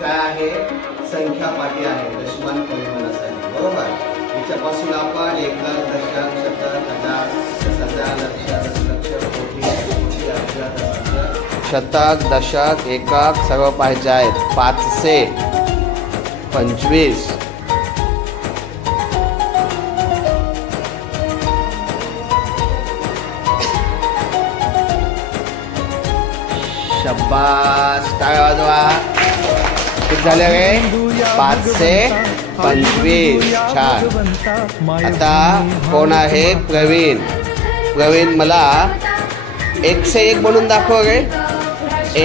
काय आहे? संख्या पाठी आहे दशमान परिमाणासाठी बरोबर? याच्यापासून आपण शतक दशक एकक सर्व पाहिजे आहेत. पाचशे पंचवीस. शब्बास काय वाजवा? झाले रे? पाचशे पंचवीस. छान. आता कोण आहे? प्रवीण. प्रवीण मला एकशे एक बनवून दाखव रे.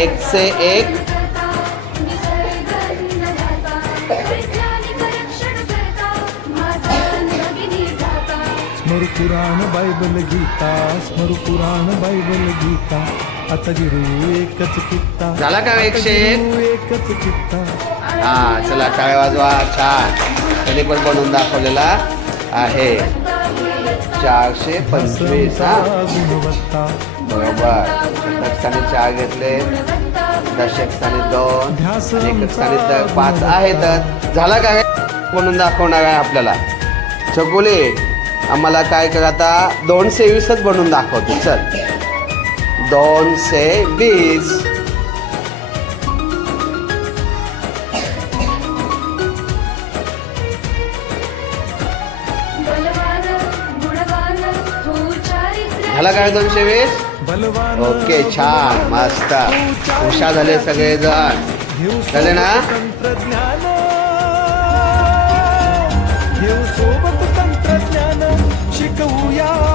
एकशे एक. स्मर पुराण बायबल गीता स्मर पुराण बायबल गीता. आता गिरू एकच कित्ता झाला का एकशे एकच कित्ता हा चला टाळ्या वाजवा. छान तरी पण बनवून दाखवलेला आहे. चारशे पंचवीस हा. बरोबर. शतक चार घेतले. दशक स्थानी दोन. एक स्थानी तर पाच आहेतच झाला काय बनवून दाखवणार आहे आपल्याला. चकोले आम्हाला काय कर आता? दोनशे वीसच बनवून दाखवतो. चल. दोनशे वीस. झाला काय दोनशे वीस ओके छान मस्त. हुशार झाले सगळेजण. घेऊ झाले ना? सोबत तंत्रज्ञान. शिकवूया.